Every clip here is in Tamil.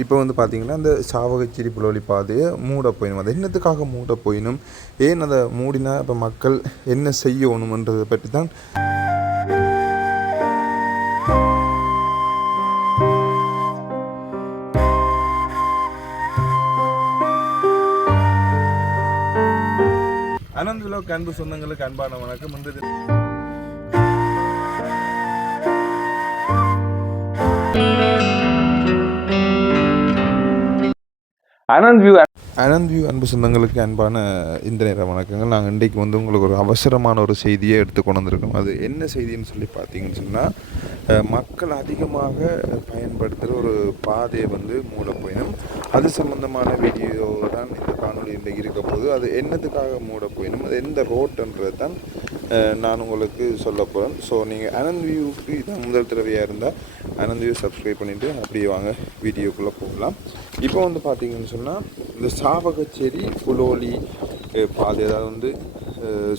இப்போ வந்து பார்த்தீங்கன்னா இந்த சாவகச்சேரி புலவழி பாதையை மூட போயினும். அது என்னத்துக்காக மூட போயினும்? ஏன் அதை மூடினா இப்போ மக்கள் என்ன செய்யணுமன்றதை பற்றி தான் அனந்த் அன்பு சொந்தங்களுக்கு அன்பான வணக்கம். இந்த அனந்த் வியூ அனந்த் வியூ அன்பு சொந்தங்களுக்கு அன்பான இந்த நேர வணக்கங்கள். நாங்கள் இன்றைக்கு வந்து உங்களுக்கு ஒரு அவசரமான ஒரு செய்தியை எடுத்து கொண்டு வந்திருக்கோம். அது என்ன செய்தின்னு சொல்லி பார்த்தீங்கன்னு சொன்னால் மக்கள் அதிகமாக பயன்படுத்துகிற ஒரு பாதையை வந்து மூடப்போயினும். அது சம்பந்தமான வீடியோ தான் இந்த காணொலி இன்றைக்கு இருக்க போது அது என்னத்துக்காக மூடப்போயினும்? அது எந்த ரோட்டுன்றது தான் நான் உங்களுக்கு சொல்ல போகிறேன் ஸோ நீங்கள் அனந்த் வியூவுக்கு இதான் முதல் தடவையாக இருந்தால் அனந்த் வியூ சப்ஸ்கிரைப் பண்ணிவிட்டு அப்படியே வாங்க வீடியோக்குள்ளே போகலாம். இப்போ வந்து பார்த்தீங்கன்னு சொன்னால் இந்த சாவகச்சேரி புலோலி பாதை அதாவது வந்து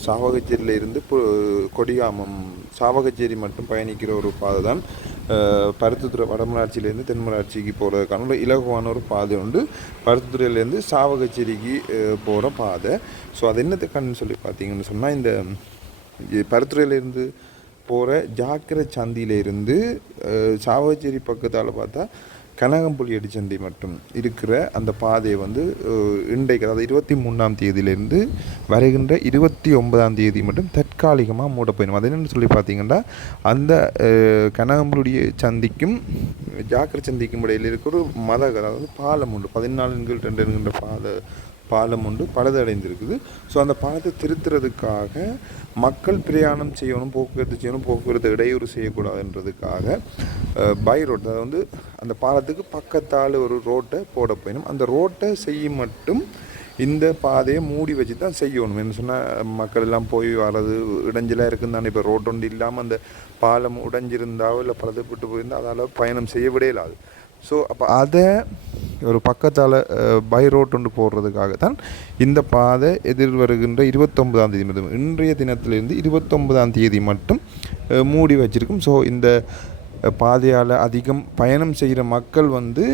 சாவகச்சேரியில் இருந்து கொடியாமம் சாவகச்சேரி மட்டும் பயணிக்கிற ஒரு பாதை தான். பருத்துத்துறை வடமராட்சியிலேருந்து தென்மராட்சிக்கு போகிறதுக்கான ஒரு இலகுவான ஒரு பாதை உண்டு. பருத்துத்துறையிலேருந்து சாவகச்சேரிக்கு போகிற பாதை. ஸோ அது என்னத்துக்கான்னு சொல்லி பார்த்தீங்கன்னு சொன்னால் இந்த பருத்துறையிலேருந்து போகிற ஜாக்கிர சந்தியிலேருந்து சாவச்சேரி பக்கத்தால் பார்த்தா கனகம்புலி அடிச்சந்தி மட்டும் இருக்கிற அந்த பாதையை வந்து இன்றைக்கு அதாவது இருபத்தி மூணாம் தேதியிலேருந்து வருகின்ற இருபத்தி ஒன்பதாம் தேதி மட்டும் தற்காலிகமாக மூட போயிடும். அது என்னென்னு சொல்லி பார்த்தீங்கன்னா அந்த அஹ், சந்திக்கும் ஜாக்கிர சந்திக்கும் இடையில் இருக்கிற ஒரு மத அதாவது பாலம் உண்டு பதினாலு ரெண்டு என்கின்ற பாத பாலம் ஒன்று பழுதடைந்திருக்குது. ஸோ அந்த பாலத்தை திருத்துறதுக்காக மக்கள் பிரயாணம் செய்யணும் போக்குவரத்து செய்யணும் போக்குவரத்து இடையூறு செய்யக்கூடாதுன்றதுக்காக பை ரோட் அதாவது வந்து அந்த பாலத்துக்கு பக்கத்தால் ஒரு ரோட்டை போட போயிடும் அந்த ரோட்டை செய்ய மட்டும் இந்த பாதையை மூடி வச்சு தான் செய்யணும். என்ன சொன்னால் மக்கள் எல்லாம் போய் வர்றது இடைஞ்சலாக இருக்குன்னு தானே இப்போ ரோட் ஒன்று இல்லாமல் அந்த பாலம் உடைஞ்சிருந்தாவோ இல்லை பழுதுபட்டு போயிருந்தால் அதால் பயணம் செய்ய விடையலாது ஸோ அப்போ அதை ஒரு பக்கத்தால் பை ரோட் ஒன்று போடுறதுக்காக தான் இந்த பாதை எதிர் வருகின்ற இருபத்தொன்பதாம் தேதி மட்டும் இன்றைய தினத்திலிருந்து இருபத்தொன்பதாம் தேதி மட்டும் மூடி வச்சிருக்கும். ஸோ இந்த பாதையால் அதிகம் பயணம் செய்கிற மக்கள் வந்து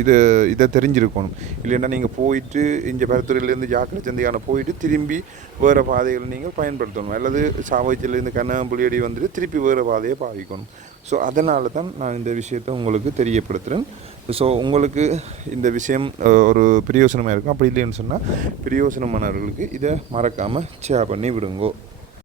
இது இதை தெரிஞ்சிருக்கணும். இல்லைன்னா நீங்கள் போயிட்டு இங்கே பரத்துறையிலேருந்து ஜாக்கிர சந்தையான போயிட்டு திரும்பி வேறு பாதைகளை நீங்கள் பயன்படுத்தணும். அல்லது சாவகச்சிலேருந்து கண்ணாம்புலியடி வந்துட்டு திருப்பி வேறு பாதையை பாவிக்கணும். ஸோ அதனால தான் நான் இந்த விஷயத்தை உங்களுக்கு தெரியப்படுத்துகிறேன் ஸோ உங்களுக்கு இந்த விஷயம் ஒரு பிரயோசனமாக இருக்கும். அப்படி இல்லைன்னு சொன்னால் பிரயோசனமானவர்களுக்கு இதை மறக்காமல் ஷேர் பண்ணி விடுங்கோ.